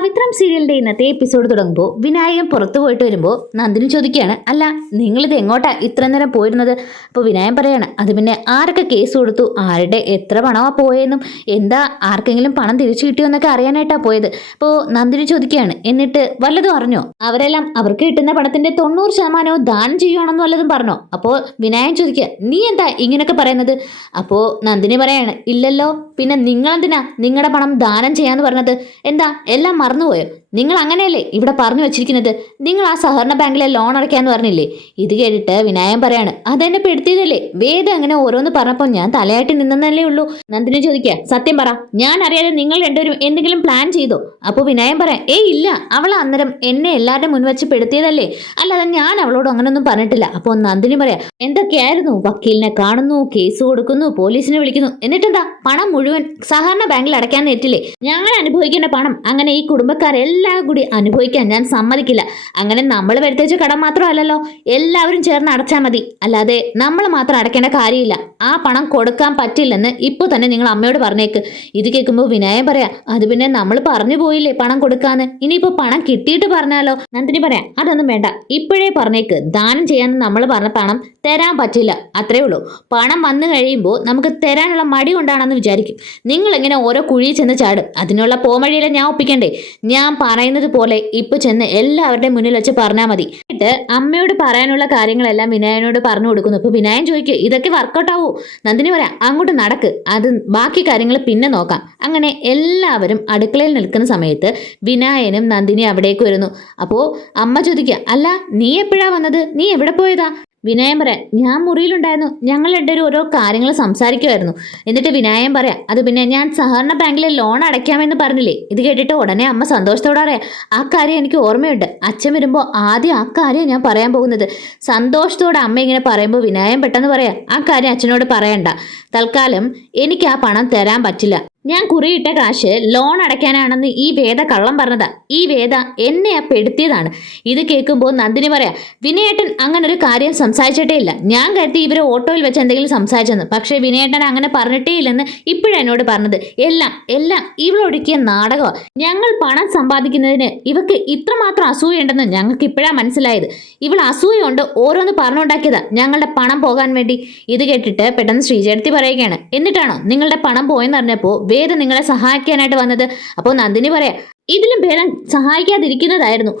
പവിത്രം സീരിയലിന്റെ ഇന്നത്തെ എപ്പിസോഡ് തുടങ്ങുമ്പോൾ വിനായകൻ പുറത്തു പോയിട്ട് വരുമ്പോൾ നന്ദിനി ചോദിക്കുകയാണ് അല്ല നിങ്ങളിത് എങ്ങോട്ടാ ഇത്ര നേരം പോയിരുന്നത്? അപ്പോൾ വിനായകൻ പറയാണ് അത് പിന്നെ ആരൊക്കെ കേസ് കൊടുത്തു? ആരുടെ എത്ര പണമാണ് പോയെന്നും? എന്താ ആർക്കെങ്കിലും പണം തിരിച്ചു കിട്ടിയോ എന്നൊക്കെ അറിയാനായിട്ടാ പോയത്? അപ്പോൾ നന്ദിനി ചോദിക്കുകയാണ് എന്നിട്ട് വല്ലതും അറിഞ്ഞോ? അവരെല്ലാം അവർക്ക് കിട്ടുന്ന പണത്തിന്റെ തൊണ്ണൂറ് ശതമാനവും ദാനം ചെയ്യുവാണെന്ന് വല്ലതും പറഞ്ഞോ? അപ്പോൾ വിനായകൻ ചോദിക്കുക നീ എന്താ ഇങ്ങനെയൊക്കെ പറയുന്നത്? അപ്പോൾ നന്ദിനി പറയാണ് ഇല്ലല്ലോ പിന്നെ നിങ്ങളെന്തിനാ നിങ്ങളുടെ പണം ദാനം ചെയ്യാന്ന് പറഞ്ഞത്? എന്താ എല്ലാം гарною നിങ്ങൾ അങ്ങനെയല്ലേ ഇവിടെ പറഞ്ഞു വെച്ചിരിക്കുന്നത്? നിങ്ങൾ ആ സഹകരണ ബാങ്കിലെ ലോൺ അടയ്ക്കാന്ന് പറഞ്ഞില്ലേ? ഇത് കേട്ടിട്ട് വിനായൻ പറയാണ് അതെന്നെ പെടുത്തിയതല്ലേ വേദം അങ്ങനെ ഓരോന്ന് പറഞ്ഞപ്പോൾ ഞാൻ തലയായിട്ട് നിന്നല്ലേ ഉള്ളൂ. നന്ദിനി ചോദിക്കുക സത്യം പറ ഞാൻ അറിയാതെ നിങ്ങൾ രണ്ടുപേരും എന്തെങ്കിലും പ്ലാൻ ചെയ്തോ? അപ്പോൾ വിനായം പറയാം ഏയ് ഇല്ല അവൾ അന്നേരം എന്നെ എല്ലാവരുടെ മുൻവച്ച് പെടുത്തിയതല്ലേ? അല്ലാതെ ഞാൻ അവളോട് അങ്ങനൊന്നും പറഞ്ഞിട്ടില്ല. അപ്പോൾ നന്ദിനി പറയാം എന്തൊക്കെയായിരുന്നു? വക്കീലിനെ കാണുന്നു കേസ് കൊടുക്കുന്നു പോലീസിനെ വിളിക്കുന്നു. എന്നിട്ടെന്താ? പണം മുഴുവൻ സഹകരണ ബാങ്കിൽ അടയ്ക്കാൻ നേറ്റില്ലേ ഞങ്ങൾ അനുഭവിക്കേണ്ട പണം അങ്ങനെ ഈ കുടുംബക്കാരെല്ലാം കൂടി അനുഭവിക്കാൻ ഞാൻ സമ്മതിക്കില്ല. അങ്ങനെ നമ്മൾ വരുത്തേച്ച കടം മാത്രമല്ലല്ലോ. എല്ലാവരും ചേർന്ന് അടച്ചാൽ മതി. അല്ലാതെ നമ്മൾ മാത്രം അടയ്ക്കേണ്ട കാര്യമില്ല. ആ പണം കൊടുക്കാൻ പറ്റില്ലെന്ന് ഇപ്പോൾ തന്നെ നിങ്ങൾ അമ്മയോട് പറഞ്ഞേക്ക്. ഇത് കേൾക്കുമ്പോൾ വിനായൻ പറയാ അത് പിന്നെ നമ്മൾ പറഞ്ഞു പോയില്ലേ പണം കൊടുക്കാന്ന്. ഇനിയിപ്പോൾ പണം കിട്ടിയിട്ട് പറഞ്ഞാലോ? നന്ദിനി പറയാം അതൊന്നും വേണ്ട. ഇപ്പോഴേ പറഞ്ഞേക്ക്. ദാനം ചെയ്യാൻ നമ്മൾ പറഞ്ഞ പണം തരാൻ പറ്റില്ല. അത്രേ ഉള്ളൂ. പണം വന്നു കഴിയുമ്പോൾ നമുക്ക് തരാനുള്ള മടി കൊണ്ടാണെന്ന് വിചാരിക്കും. നിങ്ങൾ ഇങ്ങനെ ഓരോ കുഴിയിൽ ചെന്ന് ചാടും. അതിനുള്ള പോമഴിയിലെ ഞാൻ ഒപ്പിക്കണ്ടേ. ഞാൻ പറയുന്നത് പോലെ ഇപ്പൊ ചെന്ന് എല്ലാവരുടെയും മുന്നിൽ വെച്ച് പറഞ്ഞാൽ മതി. എന്നിട്ട് അമ്മയോട് പറയാനുള്ള കാര്യങ്ങളെല്ലാം വിനായനോട് പറഞ്ഞു കൊടുക്കുന്നു. ഇപ്പൊ വിനായൻ ചോദിക്കും ഇതൊക്കെ വർക്കൗട്ട് ആവൂ? നന്ദിനി പറയാം അങ്ങോട്ട് നടക്ക്. അത് ബാക്കി കാര്യങ്ങൾ പിന്നെ നോക്കാം. അങ്ങനെ എല്ലാവരും അടുക്കളയിൽ നിൽക്കുന്ന സമയത്ത് വിനായനും നന്ദിനി അവിടേക്ക് വരുന്നു. അപ്പോൾ അമ്മ ചോദിക്കുക അല്ല നീ എപ്പോഴാ വന്നത്? നീ എവിടെ പോയതാ? വിനായൻ പറയാൻ ഞാൻ മുറിയിലുണ്ടായിരുന്നു. ഞങ്ങൾ രണ്ടുപേരും ഓരോ കാര്യങ്ങൾ സംസാരിക്കുമായിരുന്നു എന്നിട്ട് വിനായം പറയാം അത് പിന്നെ ഞാൻ സഹകരണ ബാങ്കിലെ ലോൺ അടയ്ക്കാമെന്ന് പറഞ്ഞില്ലേ? ഇത് കേട്ടിട്ട് ഉടനെ അമ്മ സന്തോഷത്തോടെ പറയാം ആ കാര്യം എനിക്ക് ഓർമ്മയുണ്ട്. അച്ഛൻ വരുമ്പോൾ ആദ്യം ആ കാര്യം ഞാൻ പറയാൻ പോകുന്നത്. സന്തോഷത്തോടെ അമ്മ ഇങ്ങനെ പറയുമ്പോൾ വിനയം പെട്ടെന്ന് പറയാം ആ കാര്യം അച്ഛനോട് പറയണ്ട. തൽക്കാലം എനിക്ക് ആ പണം തരാൻ പറ്റില്ല. ഞാൻ കുറിയിട്ട കാശ് ലോൺ അടയ്ക്കാനാണെന്ന് ഈ വേദ കള്ളം പറഞ്ഞതാ. ഈ വേദ എന്നെ ആ പെടുത്തിയതാണ്. ഇത് കേൾക്കുമ്പോൾ നന്ദിനി പറയാം വിനയേട്ടൻ അങ്ങനെ ഒരു കാര്യം സംസാരിച്ചിട്ടേ ഇല്ല. ഞാൻ കരുതി ഇവരെ ഓട്ടോയിൽ വെച്ച് എന്തെങ്കിലും സംസാരിച്ചെന്ന്. പക്ഷേ വിനയേട്ടൻ അങ്ങനെ പറഞ്ഞിട്ടേ ഇല്ലെന്ന് ഇപ്പോഴാണ് എന്നോട് പറഞ്ഞത്. എല്ലാം എല്ലാം ഇവളൊടുക്കിയ നാടകമാണ് ഞങ്ങൾ പണം സമ്പാദിക്കുന്നതിന് ഇവക്ക് ഇത്രമാത്രം അസൂയുണ്ടെന്ന് ഞങ്ങൾക്ക് ഇപ്പോഴാണ് മനസ്സിലായത്. ഇവൾ അസൂയുണ്ട് ഓരോന്ന് പറഞ്ഞുണ്ടാക്കിയതാ. ഞങ്ങളുടെ പണം പോകാൻ വേണ്ടി ഇത് കേട്ടിട്ട് പെട്ടെന്ന് ശ്രീചേർത്തി പറയുകയാണ് എന്നിട്ടാണോ നിങ്ങളുടെ പണം പോയെന്ന് വേദ നിങ്ങളെ സഹായിക്കാനായിട്ട് വന്നത്. അപ്പോൾ നന്ദിനി പറയാം ഇതിലും ഭേദം സഹായിക്കാതിരിക്കുന്നതായിരുന്നു.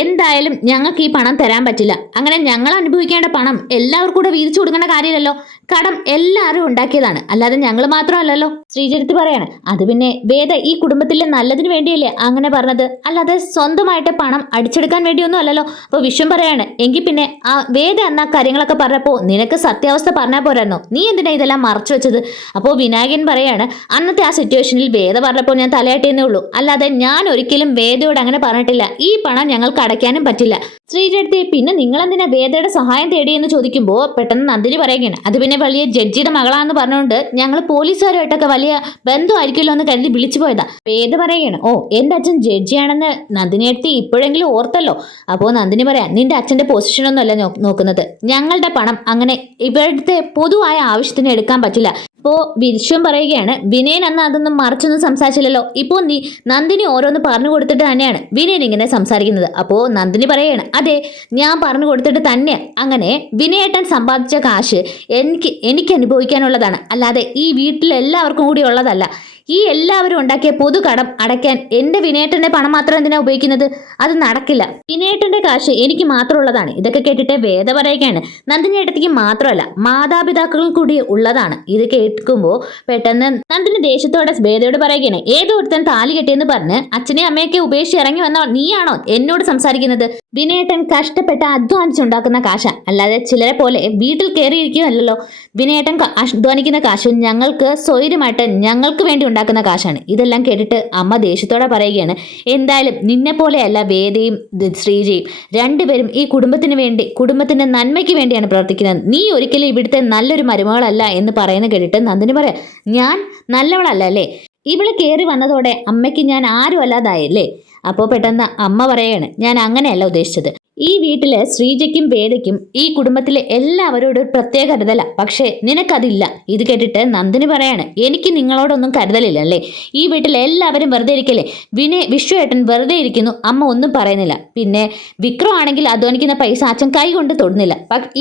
എന്തായാലും ഞങ്ങൾക്ക് ഈ പണം തരാൻ പറ്റില്ല. അങ്ങനെ ഞങ്ങൾ അനുഭവിക്കേണ്ട പണം എല്ലാവർക്കും കൂടെ വീതിച്ചു കൊടുക്കേണ്ട കാര്യമില്ലല്ലോ. കടം എല്ലാവരും ഉണ്ടാക്കിയതാണ്. അല്ലാതെ ഞങ്ങൾ മാത്രമല്ലല്ലോ. ശ്രീചരിത്ത് പറയാണ് അത് പിന്നെ വേദ ഈ കുടുംബത്തിലെ നല്ലതിന് വേണ്ടിയല്ലേ അങ്ങനെ പറഞ്ഞത്? അല്ലാതെ സ്വന്തമായിട്ട് പണം അടിച്ചെടുക്കാൻ വേണ്ടിയൊന്നും അല്ലല്ലോ. അപ്പോൾ വിഷം പറയാണ് എങ്കിൽ പിന്നെ ആ വേദ എന്ന കാര്യങ്ങളൊക്കെ പറഞ്ഞപ്പോൾ നിനക്ക് സത്യാവസ്ഥ പറഞ്ഞാൽ പോരായിരുന്നോ? നീ എന്തിനാ ഇതെല്ലാം മറച്ചു വെച്ചത്? അപ്പോൾ വിനായകൻ പറയാണ് അന്നത്തെ ആ സിറ്റുവേഷനിൽ വേദ പറഞ്ഞപ്പോൾ ഞാൻ തലയാട്ടിയെന്നേ ഉള്ളൂ. അല്ലാതെ ഞാൻ ഒരിക്കലും വേദയോട് അങ്ങനെ പറഞ്ഞിട്ടില്ല. ഈ പണം ഞങ്ങൾക്ക് അടയ്ക്കാനും പറ്റില്ല. ശ്രീചരിത്തി പിന്നെ നിങ്ങൾ എന്തിനാ വേദയുടെ സഹായം തേടിയെന്ന് ചോദിക്കുമ്പോൾ പെട്ടെന്ന് നന്ദിനി പറയുകയാണ് അത് പിന്നെ വലിയ ജഡ്ജിയുടെ മകളാന്ന് പറഞ്ഞുകൊണ്ട് ഞങ്ങൾ പോലീസുകാരുമായിട്ടൊക്കെ വലിയ ബന്ധമായിരിക്കുമല്ലോ എന്ന് കരുതി വിളിച്ചു പോയതാ. പേര് പറയുകയാണ് ഓ എന്റെ അച്ഛൻ ജഡ്ജിയാണെന്ന് നന്ദിനിയെടുത്ത് ഇപ്പോഴെങ്കിലും ഓർത്തല്ലോ. അപ്പോൾ നന്ദിനി പറയാം നിന്റെ അച്ഛന്റെ പൊസിഷനൊന്നുമല്ല നോക്കുന്നത്. ഞങ്ങളുടെ പണം അങ്ങനെ ഇവിടുത്തെ പൊതുവായ ആവശ്യത്തിന് എടുക്കാൻ പറ്റില്ല. ഇപ്പോൾ വിശ്വം പറയുകയാണ് വിനയൻ അന്ന് അതൊന്നും മറിച്ചൊന്നും സംസാരിച്ചില്ലല്ലോ. ഇപ്പോൾ നീ നന്ദിനി ഓരോന്ന് പറഞ്ഞു കൊടുത്തിട്ട് തന്നെയാണ് വിനയൻ ഇങ്ങനെ സംസാരിക്കുന്നത്. അപ്പോൾ നന്ദിനി പറയുകയാണ് അതെ ഞാൻ പറഞ്ഞു കൊടുത്തിട്ട് തന്നെ. അങ്ങനെ വിനയേട്ടൻ സമ്പാദിച്ച കാശ് എനിക്ക് എനിക്ക് അനുഭവിക്കാനുള്ളതാണ്. അല്ലാതെ ഈ വീട്ടിലെല്ലാവർക്കും കൂടി ഉള്ളതല്ല. ഈ എല്ലാവരും ഉണ്ടാക്കിയ പൊതു കടം അടയ്ക്കാൻ എന്റെ വിനേട്ടന്റെ പണം മാത്രം എന്തിനാ ഉപയോഗിക്കുന്നത്? അത് നടക്കില്ല. വിനേട്ടന്റെ കാശ് എനിക്ക് മാത്രമുള്ളതാണ്. ഇതൊക്കെ കേട്ടിട്ട് വേദ പറയുകയാണ്. നന്ദിനി ഏട്ടത്തിക്ക് മാത്രമല്ല മാതാപിതാക്കളും കൂടി ഉള്ളതാണ്. ഇത് കേൾക്കുമ്പോൾ പെട്ടെന്ന് നന്ദിനി ദേഷ്യത്തോടെ വേദയോട് പറയുകയാണ് ഏതോ ഒരുത്തൻ താലി കെട്ടിയെന്ന് പറഞ്ഞ് അച്ഛനെ അമ്മയൊക്കെ ഉപേക്ഷിച്ച് ഇറങ്ങി വന്ന നീയാണോ എന്നോട് സംസാരിക്കുന്നത്? വിനേട്ടൻ കഷ്ടപ്പെട്ട് അധ്വാനിച്ചുണ്ടാക്കുന്ന കാശ. അല്ലാതെ ചിലരെ പോലെ വീട്ടിൽ കയറിയിരിക്കുകയല്ലോ വിനയേട്ടൻ ക- അധ്വാനിക്കുന്ന കാശ് ഞങ്ങൾക്ക് സ്വൈര്യമായിട്ട് ഞങ്ങൾക്ക് വേണ്ടി ഉണ്ടാക്കുന്ന കാശാണ്. ഇതെല്ലാം കേട്ടിട്ട് അമ്മ ദേഷ്യത്തോടെ പറയുകയാണ് എന്തായാലും നിന്നെ പോലെയല്ല വേദയും ശ്രീജയും രണ്ടുപേരും ഈ കുടുംബത്തിന് വേണ്ടി കുടുംബത്തിന്റെ നന്മയ്ക്ക് വേണ്ടിയാണ് പ്രവർത്തിക്കുന്നത്. നീ ഒരിക്കലും ഇവിടുത്തെ നല്ലൊരു മരുമകളല്ല എന്ന് പറയുന്ന കേട്ടിട്ട് നന്ദിനി പറയാം ഞാൻ നല്ലവളല്ല അല്ലേ? ഇവൾ കയറി വന്നതോടെ അമ്മയ്ക്ക് ഞാൻ ആരും അല്ലാതായല്ലേ അപ്പോൾ പെട്ടെന്ന് അമ്മ പറയാണ് ഞാൻ അങ്ങനെയല്ല ഉദ്ദേശിച്ചത്. ഈ വീട്ടിലെ ശ്രീജയ്ക്കും വേദയ്ക്കും ഈ കുടുംബത്തിലെ എല്ലാവരോടും ഒരു പ്രത്യേക കരുതല. പക്ഷേ നിനക്കതില്ല. ഇത് കേട്ടിട്ട് നന്ദിനി പറയാണ് എനിക്ക് നിങ്ങളോടൊന്നും കരുതലില്ല അല്ലേ? ഈ വീട്ടിലെ എല്ലാവരും വെറുതെ ഇരിക്കല്ലേ? വിനയ് വിശ്വേട്ടൻ വെറുതെ ഇരിക്കുന്നു. അമ്മ ഒന്നും പറയുന്നില്ല. പിന്നെ വിക്രം ആണെങ്കിൽ അധ്വാനിക്കുന്ന പൈസ അച്ഛൻ കൈ കൊണ്ട് തൊടുന്നില്ല.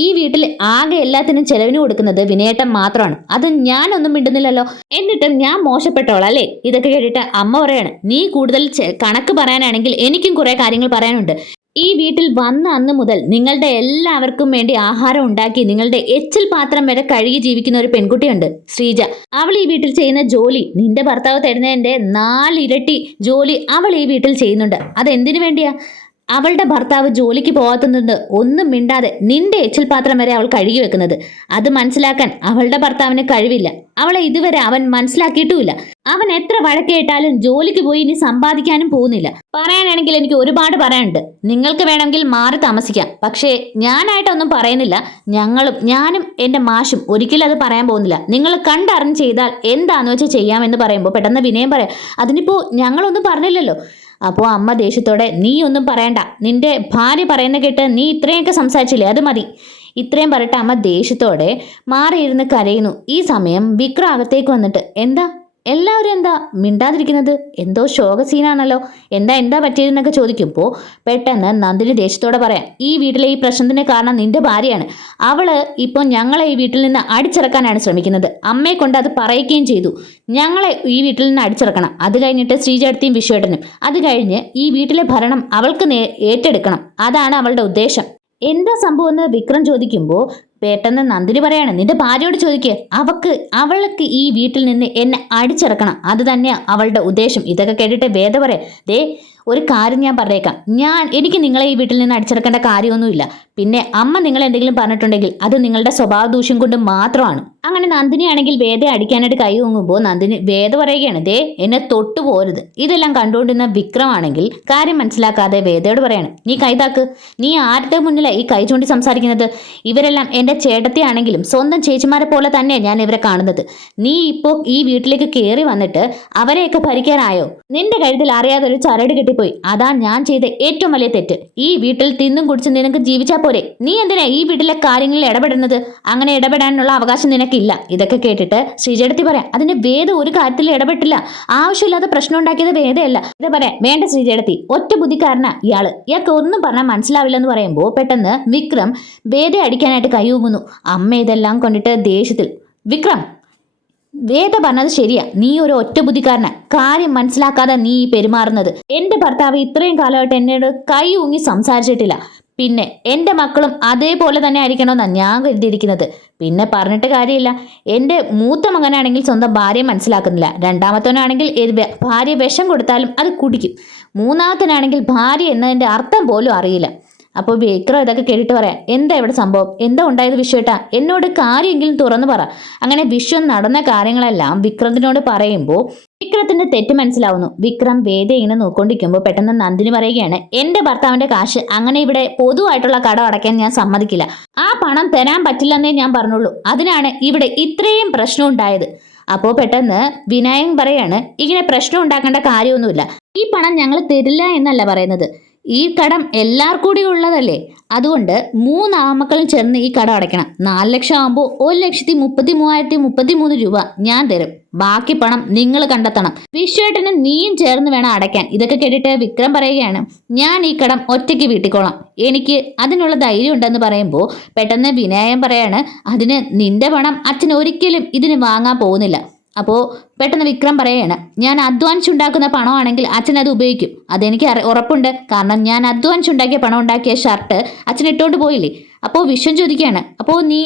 ഈ വീട്ടിൽ ആകെ എല്ലാത്തിനും ചെലവിന് കൊടുക്കുന്നത് വിനയേട്ടൻ മാത്രമാണ്. അത് ഞാനൊന്നും മിണ്ടുന്നില്ലല്ലോ. എന്നിട്ടും ഞാൻ മോശപ്പെട്ടോളാം അല്ലേ? ഇതൊക്കെ കേട്ടിട്ട് അമ്മ പറയാണ് നീ കൂടുതൽ കണക്ക് പറയാനാണെങ്കിൽ എനിക്കും കുറെ കാര്യങ്ങൾ പറയാനുണ്ട്. ഈ വീട്ടിൽ വന്ന അന്ന് മുതൽ നിങ്ങളുടെ എല്ലാവർക്കും വേണ്ടി ആഹാരം ഉണ്ടാക്കി നിങ്ങളുടെ എച്ചിൽ പാത്രം വരെ കഴുകി ജീവിക്കുന്ന ഒരു പെൺകുട്ടിയുണ്ട് ശ്രീജ. അവൾ ഈ വീട്ടിൽ ചെയ്യുന്ന ജോലി നിന്റെ ഭർത്താവ് തരുന്നതിന്റെ നാലിരട്ടി ജോലി അവൾ ഈ വീട്ടിൽ ചെയ്യുന്നുണ്ട്. അതെന്തിനു വേണ്ടിയാ? അവളുടെ ഭർത്താവ് ജോലിക്ക് പോകാത്തതുകൊണ്ട് ഒന്നും മിണ്ടാതെ നിന്റെ എച്ചിൽ പാത്രം വരെ അവൾ കഴുകി വെക്കുന്നത്. അത് മനസ്സിലാക്കാൻ അവളുടെ ഭർത്താവിന് കഴിവില്ല. അവളെ ഇതുവരെ അവൻ മനസ്സിലാക്കിയിട്ടുമില്ല. അവൻ എത്ര വഴക്കേട്ടാലും ജോലിക്ക് പോയി ഇനി സമ്പാദിക്കാനും പോകുന്നില്ല. പറയാനാണെങ്കിൽ എനിക്ക് ഒരുപാട് പറയാനുണ്ട്. നിങ്ങൾക്ക് വേണമെങ്കിൽ മാറി താമസിക്കാം. പക്ഷേ ഞാനായിട്ടൊന്നും പറയുന്നില്ല. ഞങ്ങളും ഞാനും എന്റെ മാഷും ഒരിക്കലും അത് പറയാൻ പോകുന്നില്ല. നിങ്ങൾ കണ്ടറിഞ്ഞ് ചെയ്താൽ എന്താണെന്ന് വെച്ചാൽ ചെയ്യാമെന്ന് പറയുമ്പോൾ പെട്ടെന്ന് വിനയം പറയാം. അതിനിപ്പോൾ ഞങ്ങളൊന്നും പറഞ്ഞില്ലല്ലോ. അപ്പോൾ അമ്മ ദേഷ്യത്തോടെ നീ ഒന്നും പറയണ്ട. നിന്റെ ഭാര്യ പറയുന്ന കേട്ട് നീ ഇത്രയൊക്കെ സംസാരിച്ചില്ലേ? അത് മതി. ഇത്രയും പറഞ്ഞിട്ട് അമ്മ ദേഷ്യത്തോടെ മാറിയിരുന്ന് കരയുന്നു. ഈ സമയം വിക്രം അകത്തേക്ക് വന്നിട്ട് എന്താ? എല്ലാവരും എന്താ മിണ്ടാതിരിക്കുന്നത്? എന്തോ ശോക സീനാണല്ലോ. എന്താ എന്താ പറ്റിയതെന്നൊക്കെ ചോദിക്കുമ്പോൾ പെട്ടെന്ന് നന്ദിനി ദേഷ്യത്തോടെ പറയാം ഈ വീട്ടിലെ ഈ പ്രശ്നത്തിന് കാരണം നിന്റെ ഭാര്യയാണ്. അവൾ ഇപ്പോൾ ഞങ്ങളെ ഈ വീട്ടിൽ നിന്ന് അടിച്ചിറക്കാനാണ് ശ്രമിക്കുന്നത്. അമ്മയെ കൊണ്ട് അത് പറയിക്കുകയും ചെയ്തു. ഞങ്ങളെ ഈ വീട്ടിൽ നിന്ന് അടിച്ചിറക്കണം. അത് കഴിഞ്ഞിട്ട് ശ്രീജടത്തിയും വിശ്വേട്ടനും. അത് കഴിഞ്ഞ് ഈ വീട്ടിലെ ഭരണം അവൾക്ക് ഏറ്റെടുക്കണം. അതാണ് അവളുടെ ഉദ്ദേശം. എന്താ സംഭവം എന്ന് വിക്രം ചോദിക്കുമ്പോൾ പെട്ടെന്ന് നന്ദിനി പറയാണ് നിന്റെ ഭാര്യയോട് ചോദിക്കുക അവക്ക് അവൾക്ക് ഈ വീട്ടിൽ നിന്ന് എന്നെ അടിച്ചിറക്കണം. അത് തന്നെയാ അവളുടെ ഉദ്ദേശം. ഇതൊക്കെ കേട്ടിട്ട് വേദ പറയാം ദേ ഒരു കാര്യം ഞാൻ പറഞ്ഞേക്കാം. ഞാൻ എനിക്ക് നിങ്ങളെ ഈ വീട്ടിൽ നിന്ന് അടിച്ചിറക്കേണ്ട കാര്യമൊന്നുമില്ല. പിന്നെ അമ്മ നിങ്ങൾ എന്തെങ്കിലും പറഞ്ഞിട്ടുണ്ടെങ്കിൽ അത് നിങ്ങളുടെ സ്വഭാവ ദൂഷ്യം കൊണ്ട് മാത്രമാണ്. അങ്ങനെ നന്ദിനി ആണെങ്കിൽ വേദ അടിക്കാനായിട്ട് കൈ ഓങ്ങുമ്പോൾ നന്ദിനി വേദ പറയുകയാണ് ദേ എന്നെ തൊട്ടു പോരുത്. ഇതെല്ലാം കണ്ടുകൊണ്ടിരുന്ന വിക്രമാണെങ്കിൽ കാര്യം മനസ്സിലാക്കാതെ വേദയോട് പറയാണ് നീ കൈതാക്ക് നീ ആരുടെ മുന്നിലാണ് ഈ കൈ ചൂണ്ടി സംസാരിക്കുന്നത്? ഇവരെല്ലാം എന്റെ ചേട്ടത്തെയാണെങ്കിലും സ്വന്തം ചേച്ചിമാരെ പോലെ തന്നെയാണ് ഞാൻ ഇവരെ കാണുന്നത്. നീ ഇപ്പോൾ ഈ വീട്ടിലേക്ക് കയറി വന്നിട്ട് അവരെയൊക്കെ ഭരിക്കാനായോ? നിന്റെ കഴുത്തിൽ അറിയാതെ ഒരു ചരട് കെട്ടിപ്പോയി. അതാ ഞാൻ ചെയ്ത ഏറ്റവും വലിയ തെറ്റ്. ഈ വീട്ടിൽ തിന്നും കുടിച്ച് നിനക്ക് ജീവിച്ചാൽ പോരെ. നീ എന്തിനാ ഈ വീട്ടിലെ കാര്യങ്ങളിൽ ഇടപെടുന്നത്? അങ്ങനെ ഇടപെടാനുള്ള അവകാശം നിനക്കില്ല. ഇതൊക്കെ കേട്ടിട്ട് ശ്രീജേടത്തി പറയാം അതിന് വേദ ഒരു കാര്യത്തിൽ ഇടപെട്ടില്ല. ആവശ്യമില്ലാത്ത പ്രശ്നം ഉണ്ടാക്കിയത് വേദയല്ല. ഇത് പറയാം വേണ്ട ശ്രീജേടത്തി ഒറ്റ ബുദ്ധിക്കാരനാ ഇയാൾ. ഇയാൾക്ക് ഒന്നും പറഞ്ഞാൽ മനസ്സിലാവില്ല എന്ന് പറയുമ്പോൾ പെട്ടെന്ന് വിക്രം വേദ അടിക്കാനായിട്ട് കൈയൂങ്ങുന്നു അമ്മ ഇതെല്ലാം കൊണ്ടിട്ട് ദേഷ്യത്തിൽ വിക്രം വേദ പറഞ്ഞത് ശരിയാ. നീ ഒരു ഒറ്റ ബുദ്ധിക്കാരനാ. കാര്യം മനസ്സിലാക്കാതെ നീ പെരുമാറുന്നത്. എന്റെ ഭർത്താവ് ഇത്രയും കാലമായിട്ട് എന്നോട് കൈ ഊങ്ങി സംസാരിച്ചിട്ടില്ല. പിന്നെ എന്റെ മക്കളും അതേപോലെ തന്നെ ആയിരിക്കണമെന്നാണ് ഞാൻ കരുതിയിരിക്കുന്നത്. പിന്നെ പറഞ്ഞിട്ട് കാര്യമില്ല. എന്റെ മൂത്ത മകനാണെങ്കിൽ സ്വന്തം ഭാര്യയെ മനസ്സിലാക്കുന്നില്ല. രണ്ടാമത്തവനാണെങ്കിൽ ഭാര്യ വിഷം കൊടുത്താലും അത് കുടിക്കും. മൂന്നാമത്തനാണെങ്കിൽ ഭാര്യ എന്നതിന്റെ അർത്ഥം പോലും അറിയില്ല. അപ്പോൾ വിക്രം ഇതൊക്കെ കേട്ടിട്ട് പറയാം എന്താ ഇവിടെ സംഭവം? എന്താ ഉണ്ടായത് വിശ്വേട്ടാ? എന്നോട് കാര്യമെങ്കിലും തുറന്നു പറ. അങ്ങനെ വിശ്വം നടന്ന കാര്യങ്ങളെല്ലാം വിക്രത്തിനോട് പറയുമ്പോൾ വിക്രത്തിന്റെ തെറ്റ് മനസ്സിലാവുന്നു. വിക്രം വേദ ഇങ്ങനെ നോക്കൊണ്ടിരിക്കുമ്പോൾ പെട്ടെന്ന് നന്ദിനി പറയുകയാണ് എന്റെ ഭർത്താവിന്റെ കാശ് അങ്ങനെ ഇവിടെ പൊതുവായിട്ടുള്ള കടം അടയ്ക്കാൻ ഞാൻ സമ്മതിക്കില്ല. ആ പണം തരാൻ പറ്റില്ലെന്നേ ഞാൻ പറഞ്ഞുള്ളൂ. അതിനാണ് ഇവിടെ ഇത്രയും പ്രശ്നം ഉണ്ടായത്. അപ്പോൾ പെട്ടെന്ന് വിനായകൻ പറയാണ് ഇങ്ങനെ പ്രശ്നം ഉണ്ടാക്കേണ്ട കാര്യമൊന്നുമില്ല. ഈ പണം ഞങ്ങൾ തരില്ല എന്നല്ല പറയുന്നത്. ഈ കടം എല്ലാവർക്കും കൂടി ഉള്ളതല്ലേ? അതുകൊണ്ട് മൂന്ന് ആമക്കളും ചേർന്ന് ഈ കടം അടയ്ക്കണം. നാല് ലക്ഷം ആകുമ്പോൾ ഒരു ലക്ഷത്തി മുപ്പത്തി മൂവായിരത്തി മുപ്പത്തി മൂന്ന് രൂപ ഞാൻ തരും. ബാക്കി പണം നിങ്ങൾ കണ്ടെത്തണം. വിശ്വേട്ടന് നീയും ചേർന്ന് വേണം അടയ്ക്കാൻ. ഇതൊക്കെ കേട്ടിട്ട് വിക്രം പറയുകയാണ് ഞാൻ ഈ കടം ഒറ്റയ്ക്ക് വീട്ടിക്കോളാം. എനിക്ക് അതിനുള്ള ധൈര്യം ഉണ്ടെന്ന് പറയുമ്പോൾ പെട്ടെന്ന് വിനയം പറയാണ് അതിന് നിന്റെ പണം അച്ഛൻ ഒരിക്കലും ഇതിന് വാങ്ങാൻ പോകുന്നില്ല. അപ്പോൾ പെട്ടെന്ന് വിക്രം പറയുകയാണ് ഞാൻ അധ്വാനിച്ചുണ്ടാക്കുന്ന പണമാണെങ്കിൽ അച്ഛൻ അത് ഉപയോഗിക്കും. അതെനിക്ക് ഉറപ്പുണ്ട്. കാരണം ഞാൻ അധ്വാനിച്ചുണ്ടാക്കിയ പണം ഉണ്ടാക്കിയ ഷർട്ട് അച്ഛൻ ഇട്ടുകൊണ്ട് പോയില്ലേ? അപ്പോൾ വിശ്വം ചോദിക്കുകയാണ് അപ്പോൾ നീ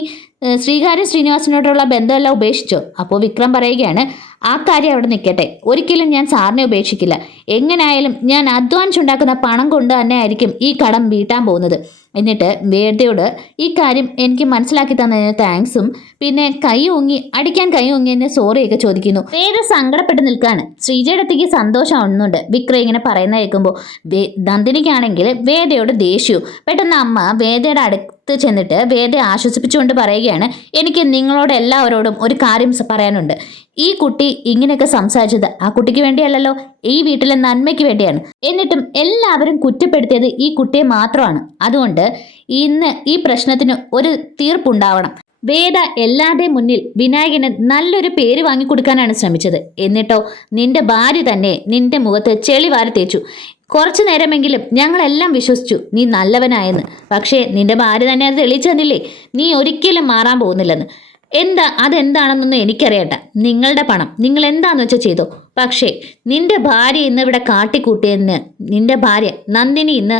ശ്രീകാര്യം ശ്രീനിവാസനോടുള്ള ബന്ധമെല്ലാം ഉപേക്ഷിച്ചോ? അപ്പോൾ വിക്രം പറയുകയാണ് ആ കാര്യം അവിടെ നിൽക്കട്ടെ. ഒരിക്കലും ഞാൻ സാറിനെ ഉപേക്ഷിക്കില്ല. എങ്ങനെയായാലും ഞാൻ അധ്വാനിച്ചുണ്ടാക്കുന്ന പണം കൊണ്ട് തന്നെ ആയിരിക്കും ഈ കടം വീട്ടാൻ പോകുന്നത്. എന്നിട്ട് വേദയോട് ഈ കാര്യം എനിക്ക് മനസ്സിലാക്കി തന്നതിന് താങ്ക്സും പിന്നെ കൈ ഊങ്ങി അടിക്കാൻ കൈ ഊങ്ങി എന്നെ സോറിയൊക്കെ ചോദിക്കുന്നു. വേദ സങ്കടപ്പെട്ട് നിൽക്കുകയാണ് ശ്രീജയുടെ അടുത്തേക്ക് സന്തോഷം സന്തോഷമാവുന്നുണ്ട് വിക്രം ഇങ്ങനെ പറയുന്ന കേൾക്കുമ്പോൾ നന്ദിനിക്കാണെങ്കിൽ വേദയോട് ദേഷ്യവും പെട്ടെന്ന് അമ്മ വേദയുടെ അടുത്ത് ചെന്നിട്ട് വേദയെ ആശ്വസിപ്പിച്ചുകൊണ്ട് പറയുകയാണ് എനിക്ക് നിങ്ങളോട് എല്ലാവരോടും ഒരു കാര്യം പറയാനുണ്ട്. ഈ കുട്ടി ഇങ്ങനെയൊക്കെ സംസാരിച്ചത് ആ കുട്ടിക്ക് വേണ്ടിയല്ലല്ലോ ഈ വീട്ടിലെ നന്മയ്ക്ക് വേണ്ടിയാണ്. എന്നിട്ടും എല്ലാവരും കുറ്റപ്പെടുത്തിയത് ഈ കുട്ടിയെ മാത്രമാണ്. അതുകൊണ്ട് ഇന്ന് ഈ പ്രശ്നത്തിന് ഒരു തീർപ്പുണ്ടാവണം. വേദ എല്ലാവരുടെയും മുന്നിൽ വിനായകന് നല്ലൊരു പേര് വാങ്ങിക്കൊടുക്കാനാണ് ശ്രമിച്ചത്. എന്നിട്ടോ നിന്റെ ഭാര്യ തന്നെ നിന്റെ മുഖത്ത് ചെളി വാരി തേച്ചു. കുറച്ചു നേരമെങ്കിലും ഞങ്ങളെല്ലാം വിശ്വസിച്ചു നീ നല്ലവനായെന്ന്. പക്ഷേ നിന്റെ ഭാര്യ തന്നെ അത് തെളിയിച്ചു തന്നില്ലേ നീ ഒരിക്കലും മാറാൻ പോകുന്നില്ലെന്ന്. എന്താ അതെന്താണെന്നൊന്നും എനിക്കറിയട്ടെ നിങ്ങളുടെ പണം. നിങ്ങൾ എന്താന്ന് വെച്ചാൽ ചെയ്തു? പക്ഷേ നിന്റെ ഭാര്യ ഇന്ന് ഇവിടെ കാട്ടിക്കൂട്ടിയെന്ന് നിന്റെ ഭാര്യ നന്ദിനി ഇന്ന്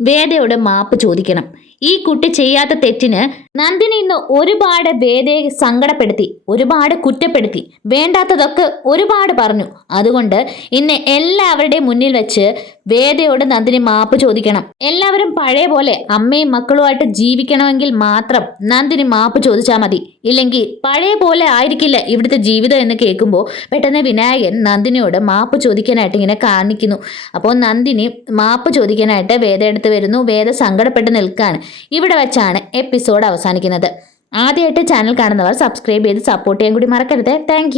വേദയോട് മാപ്പ് ചോദിക്കണം. ഈ കുട്ടി ചെയ്യാത്ത തെറ്റിന് നന്ദിനി ഇന്ന് ഒരുപാട് വേദയെ സങ്കടപ്പെടുത്തി ഒരുപാട് കുറ്റപ്പെടുത്തി വേണ്ടാത്തതൊക്കെ ഒരുപാട് പറഞ്ഞു. അതുകൊണ്ട് ഇന്ന് എല്ലാവരുടെയും മുന്നിൽ വെച്ച് വേദയോട് നന്ദിനി മാപ്പ് ചോദിക്കണം. എല്ലാവരും പഴയ പോലെ അമ്മയും മക്കളുമായിട്ട് ജീവിക്കണമെങ്കിൽ മാത്രം നന്ദിനി മാപ്പ് ചോദിച്ചാൽ മതി. ഇല്ലെങ്കിൽ പഴയ പോലെ ആയിരിക്കില്ല ഇവിടുത്തെ ജീവിതം എന്ന് കേൾക്കുമ്പോൾ പെട്ടെന്ന് വിനായകൻ നന്ദിനിയോട് മാപ്പ് ചോദിക്കാനായിട്ട് ഇങ്ങനെ കാണിക്കുന്നു. അപ്പോൾ നന്ദിനി മാപ്പ് ചോദിക്കാനായിട്ട് വേദ എടുത്ത് വരുന്നു. വേദ സങ്കടപ്പെട്ട് നിൽക്കാൻ ഇവിടെ വെച്ചാണ് എപ്പിസോഡ് അവസാനിക്കുന്നത്. ആദ്യമായിട്ട് ചാനൽ കാണുന്നവർ സബ്സ്ക്രൈബ് ചെയ്ത് സപ്പോർട്ട് ചെയ്യാൻ കൂടി മറക്കരുത്. താങ്ക്